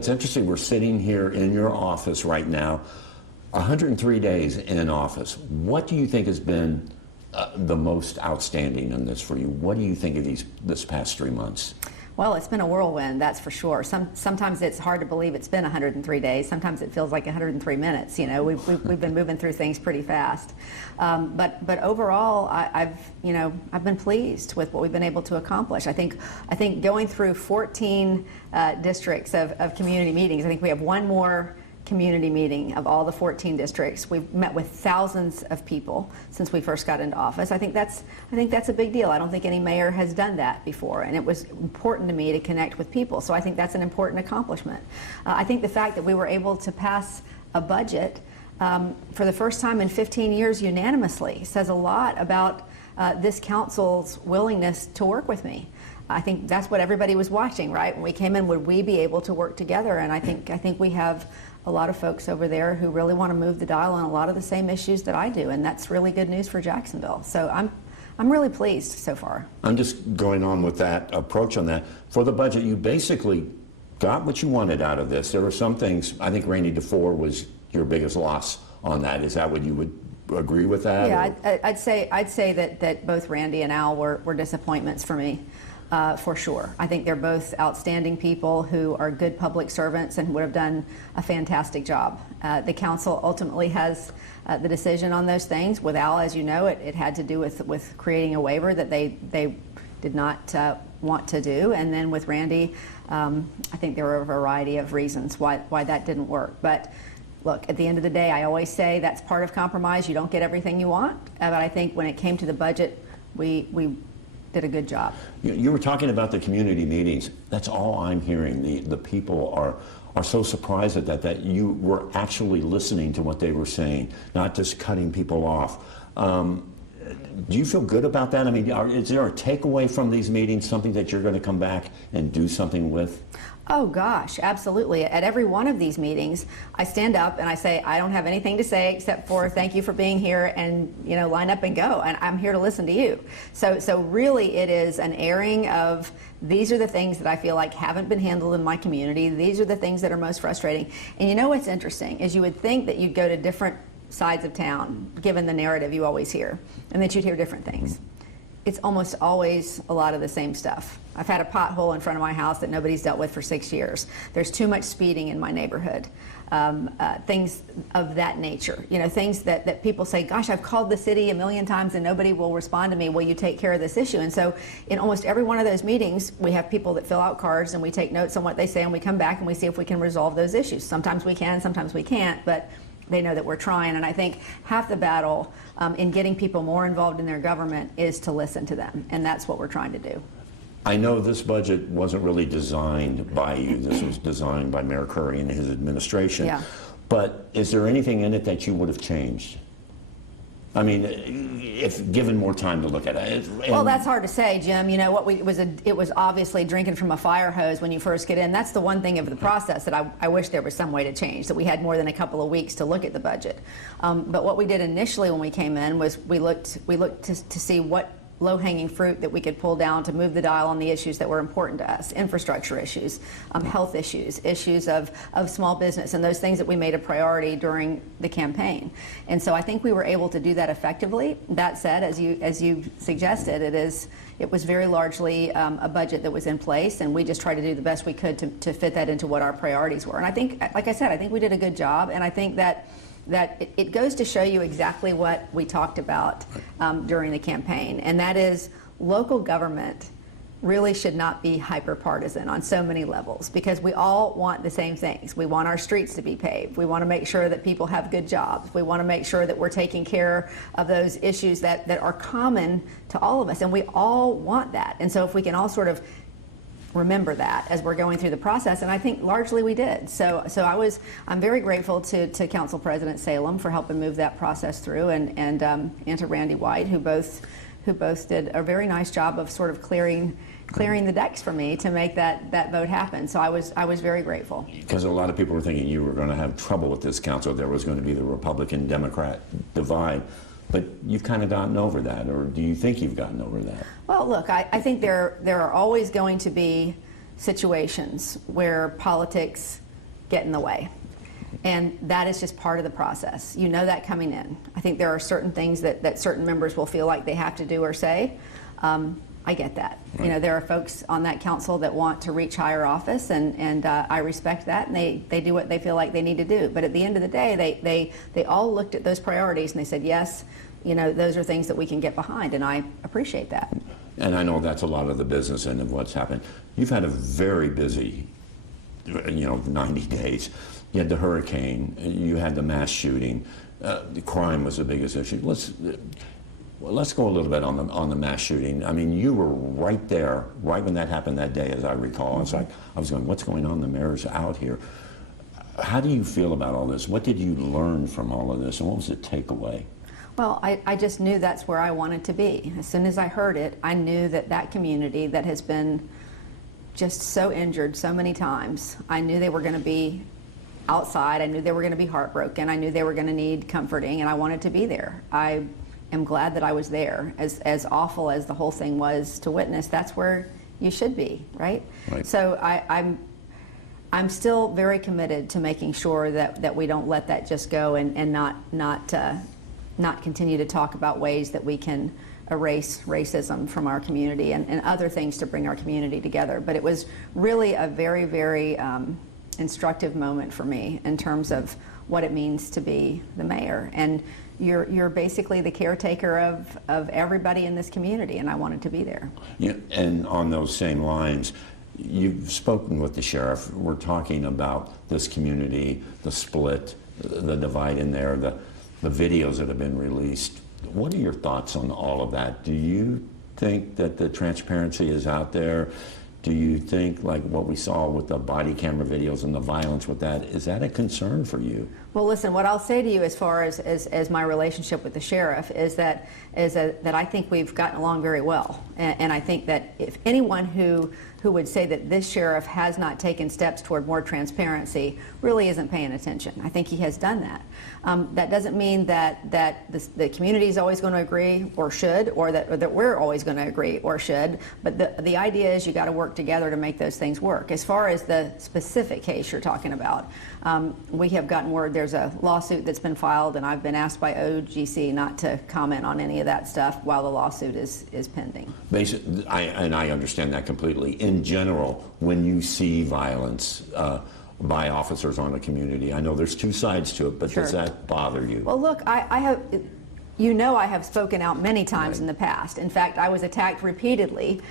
It's interesting, we're sitting here in your office right now, 103 days in office. What do you think has been the most outstanding in this for you? What do you think of this past 3 months? Well, it's been a whirlwind, that's for sure. Sometimes it's hard to believe it's been 103 days. Sometimes it feels like 103 minutes. You know, we've been moving through things pretty fast. But overall, I've been pleased with what we've been able to accomplish. I think going through 14 districts of community meetings. I think we have one more community meeting of all the 14 districts. We've met with thousands of people since we first got into office. I think that's a big deal. I don't think any mayor has done that before, and it was important to me to connect with people. So I think that's an important accomplishment. I think the fact that we were able to pass a budget for the first time in 15 years unanimously says a lot about this council's willingness to work with me. I think that's what everybody was watching, right? When we came in, would we be able to work together? And I think we have a lot of folks over there who really want to move the dial on a lot of the same issues that I do, and that's really good news for Jacksonville. So I'm really pleased so far. I'm just going on with that approach on that. For the budget, you basically got what you wanted out of this. There were some things, I think Randy DeFore was your biggest loss on that. Is that what you would agree with that? Yeah, I'd say that both Randy and Al were disappointments for me. For sure. I think they're both outstanding people who are good public servants and would have done a fantastic job. The council ultimately has the decision on those things. With Al, as you know, it had to do with creating a waiver that they did not want to do. And then with Randy, I think there were a variety of reasons why that didn't work. But look, at the end of the day, I always say that's part of compromise. You don't get everything you want. But I think when it came to the budget, we did a good job. You were talking about the community meetings. That's all I'm hearing. The people are so surprised at that you were actually listening to what they were saying, not just cutting people off. Do you feel good about that? I mean, is there a takeaway from these meetings, something that you're going to come back and do something with? Oh gosh, absolutely. At every one of these meetings, I stand up and I say, I don't have anything to say except for thank you for being here, and line up and go. And I'm here to listen to you. So really, it is an airing of these are the things that I feel like haven't been handled in my community. These are the things that are most frustrating. And you know what's interesting is you would think that you'd go to different sides of town, given the narrative you always hear, and that you'd hear different things. It's almost always a lot of the same stuff. I've had a pothole in front of my house that nobody's dealt with for 6 years. There's too much speeding in my neighborhood. Things of that nature. Things that people say, gosh, I've called the city a million times and nobody will respond to me. Will you take care of this issue? And so in almost every one of those meetings, we have people that fill out cards and we take notes on what they say and we come back and we see if we can resolve those issues. Sometimes we can, sometimes we can't, but they know that we're trying. And I think half the battle in getting people more involved in their government is to listen to them. And that's what we're trying to do. I know this budget wasn't really designed by you. This was designed by Mayor Curry and his administration. Yeah. But is there anything in it that you would have changed? I mean, if given more time to look at it. Well, that's hard to say, Jim. It was obviously drinking from a fire hose when you first get in. That's the one thing of the process that I wish there was some way to change, that we had more than a couple of weeks to look at the budget. But what we did initially when we came in was we looked to see what low-hanging fruit that we could pull down to move the dial on the issues that were important to us: infrastructure issues, health issues, issues of small business, and those things that we made a priority during the campaign. And so I think we were able to do that effectively. That said, as you suggested, it was very largely a budget that was in place, and we just tried to do the best we could to fit that into what our priorities were. And I think, like I said, I think we did a good job, and I think that it goes to show you exactly what we talked about during the campaign, and that is local government really should not be hyper-partisan on so many levels, because we all want the same things. We want our streets to be paved. We want to make sure that people have good jobs. We want to make sure that we're taking care of those issues that are common to all of us, and we all want that. And so if we can all sort of remember that as we're going through the process, and I think largely we did. So I'm very grateful to Council President Salem for helping move that process through, and to Randy White, who both did a very nice job of sort of clearing the decks for me to make that vote happen. So I was very grateful. Because a lot of people were thinking you were going to have trouble with this council. There was going to be the Republican-Democrat divide. But you've kind of gotten over that, or do you think you've gotten over that? Well, look, I think there are always going to be situations where politics get in the way. And that is just part of the process. You know that coming in. I think there are certain things that certain members will feel like they have to do or say. I get that. Right. You know, there are folks on that council that want to reach higher office, and I respect that, and they do what they feel like they need to do. But at the end of the day, they all looked at those priorities and they said, yes, you know, those are things that we can get behind, and I appreciate that. And I know that's a lot of the business end of what's happened. You've had a very busy, 90 days. You had the hurricane, you had the mass shooting, the crime was the biggest issue. Let's go a little bit on the mass shooting. I mean, you were right there, right when that happened that day, as I recall. It's like, I was going, what's going on? The mayor's out here. How do you feel about all this? What did you learn from all of this, and what was the takeaway? Well, I just knew that's where I wanted to be. As soon as I heard it, I knew that community that has been just so injured so many times, I knew they were going to be outside. I knew they were going to be heartbroken. I knew they were going to need comforting, and I wanted to be there. I am glad that I was there. As awful as the whole thing was to witness, that's where you should be, right? Right. So I'm still very committed to making sure that we don't let that just go and not continue to talk about ways that we can erase racism from our community and other things to bring our community together. But it was really a very, very instructive moment for me in terms of what it means to be the mayor. And you're basically the caretaker of everybody in this community, and I wanted to be there. Yeah, and on those same lines, you've spoken with the sheriff. We're talking about this community, the split, the divide in there, the videos that have been released. What are your thoughts on all of that? Do you think that the transparency is out there? Do you think, like what we saw with the body camera videos and the violence with that, is that a concern for you? Well, listen, what I'll say to you as far as my relationship with the sheriff is that I think we've gotten along very well. And I think that if anyone who would say that this sheriff has not taken steps toward more transparency really isn't paying attention. I think he has done that. That doesn't mean that the community is always going to agree or should, or that we're always going to agree or should, but the idea is you got to work together to make those things work. As far as the specific case you're talking about, we have gotten word there's a lawsuit that's been filed, and I've been asked by OGC not to comment on any of that stuff while the lawsuit is pending. Basically, I understand that completely. In general, when you see violence by officers on a community, I know there's two sides to it, but Sure. Does that bother you? Well, look, I have, I have spoken out many times in the past. In fact, I was attacked repeatedly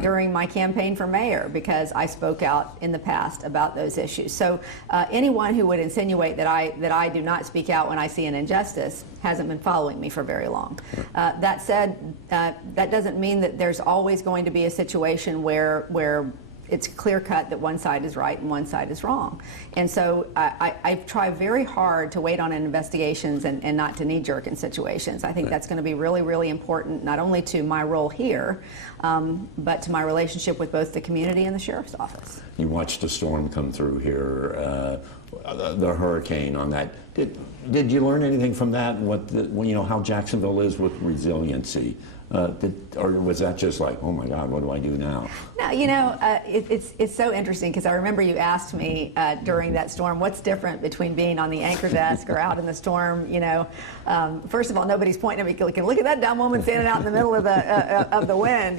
during my campaign for mayor because I spoke out in the past about those issues. So anyone who would insinuate that I do not speak out when I see an injustice hasn't been following me for very long. That said, that doesn't mean that there's always going to be a situation where it's clear cut that one side is right and one side is wrong. And so I try very hard to wait on investigations and not to knee-jerk in situations. I think that's going to be really, really important, not only to my role here, but to my relationship with both the community and the sheriff's office. You watched the storm come through here, the hurricane on that. Did you learn anything from that? How Jacksonville is with resiliency? Or was that just like, oh my God, what do I do now? No, it's so interesting because I remember you asked me during that storm, what's different between being on the anchor desk or out in the storm? First of all, nobody's pointing at me. Look at that dumb woman standing out in the middle of the wind.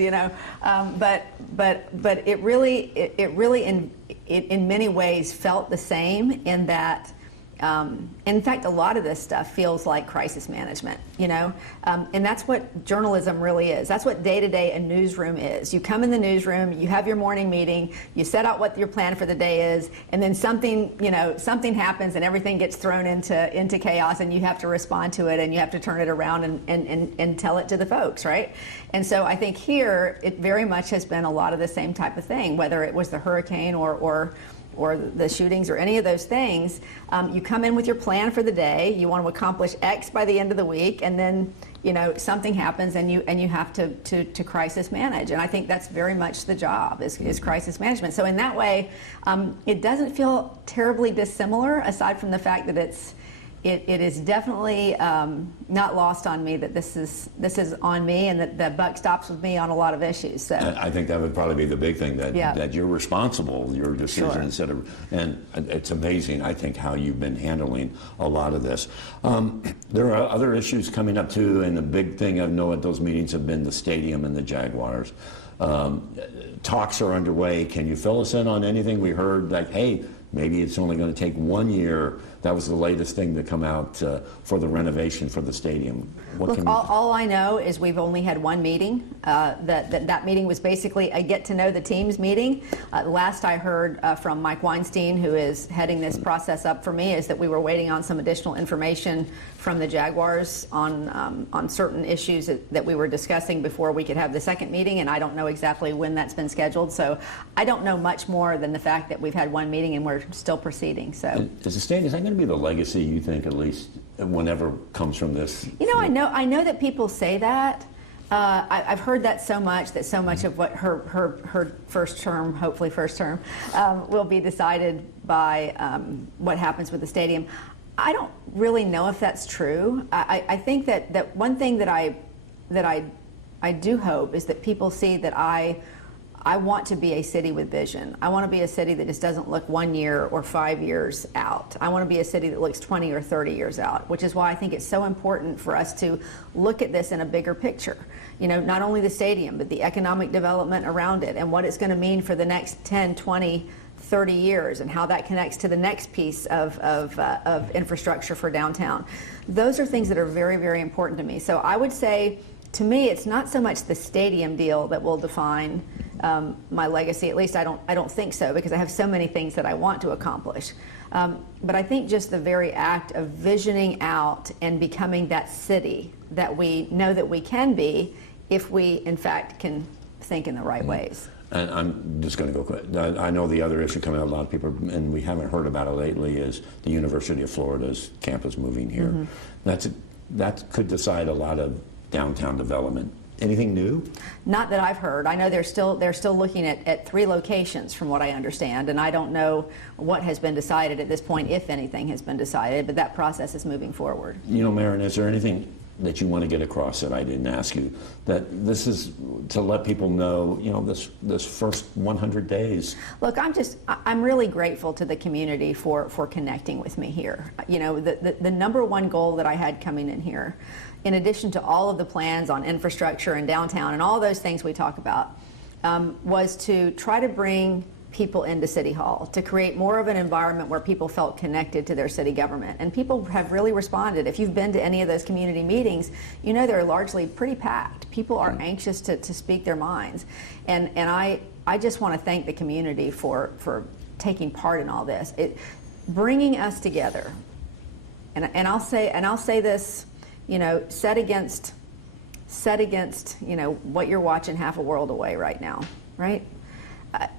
But it really in many ways felt the same in that. In fact, a lot of this stuff feels like crisis management, and that's what journalism really is. That's what day-to-day a newsroom is. You come in the newsroom, you have your morning meeting, you set out what your plan for the day is, and then something happens and everything gets thrown into chaos, and you have to respond to it, and you have to turn it around and tell it to the folks, right? And so I think here it very much has been a lot of the same type of thing, whether it was the hurricane or the shootings or any of those things. You come in with your plan for the day, you want to accomplish X by the end of the week, and then something happens and you have to crisis manage. And I think that's very much the job is crisis management. So in that way, it doesn't feel terribly dissimilar, aside from the fact that it is definitely not lost on me that this is on me, and that the buck stops with me on a lot of issues. So I think that would probably be the big thing, that Yeah. that you're responsible, your decision Sure. instead of, and it's amazing, I think, how you've been handling a lot of this. There are other issues coming up too, and the big thing I know at those meetings have been the stadium and the Jaguars. Talks are underway. Can you fill us in on anything? We heard like, hey, maybe it's only going to take 1 year. That was the latest thing to come out for the renovation for the stadium. What look, can you... all I know is we've only had one meeting. That meeting was basically a get to know the teams meeting. Last I heard from Mike Weinstein, who is heading this process up for me, is that we were waiting on some additional information from the Jaguars on certain issues that we were discussing before we could have the second meeting, and I don't know exactly when that's been scheduled. So I don't know much more than the fact that we've had one meeting and we're still proceeding. So Is the stadium, is that going to be the legacy, you think, at least whenever comes from this? you know, I know that people say that. I've heard that so much of what her first term, hopefully first term, will be decided by what happens with the stadium. I don't really know if that's true. I think that one thing that I do hope is that people see that I want to be a city with vision. I want to be a city that just doesn't look 1 year or 5 years out. I want to be a city that looks 20 or 30 years out, which is why I think it's so important for us to look at this in a bigger picture. You know, not only the stadium, but the economic development around it and what it's going to mean for the next 10, 20, 30 years, and how that connects to the next piece of infrastructure for downtown. Those are things that are very, very important to me. So I would say, to me, it's not so much the stadium deal that will define my legacy. At least I don't think so, because I have so many things that I want to accomplish. But I think just the very act of visioning out and becoming that city that we know that we can be, if we in fact can think in the right ways. And I'm just going to go quick. I know the other issue coming out, a lot of people, and we haven't heard about it lately, is the University of Florida's campus moving here. Mm-hmm. That could decide a lot of downtown development. Anything new? Not that I've heard. I know they're still looking at 3 locations, from what I understand, and I don't know what has been decided at this point, if anything has been decided, but that process is moving forward. You know, Marin, is there anything that you want to get across that I didn't ask you? That this is to let people know, you know, this first 100 days. Look, I'm really grateful to the community for connecting with me here. You know, the number one goal that I had coming in here, in addition to all of the plans on infrastructure and downtown and all those things we talk about, was to try to bring people into City Hall, to create more of an environment where people felt connected to their city government. And people have really responded. If you've been to any of those community meetings, you know they're largely pretty packed. People are anxious to speak their minds. And I just want to thank the community for taking part in all this. Bringing us together. And I'll say this, you know, set against, you know, what you're watching half a world away right now, right?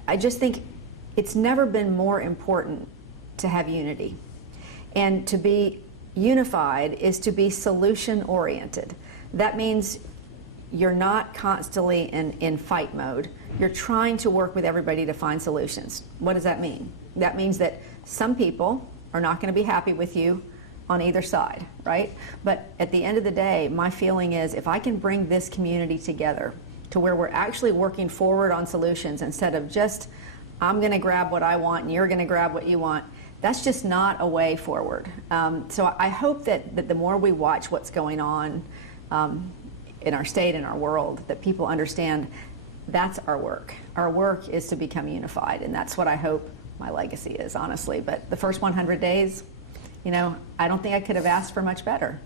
I just think it's never been more important to have unity. And to be unified is to be solution oriented. That means you're not constantly in fight mode. You're trying to work with everybody to find solutions. What does that mean? That means that some people are not going to be happy with you on either side, right? But at the end of the day, my feeling is, if I can bring this community together to where we're actually working forward on solutions, instead of just, I'm going to grab what I want and you're going to grab what you want, that's just not a way forward. So I hope that the more we watch what's going on in our state and our world, that people understand that's our work. Our work is to become unified, and that's what I hope my legacy is, honestly. But the first 100 days, you know, I don't think I could have asked for much better.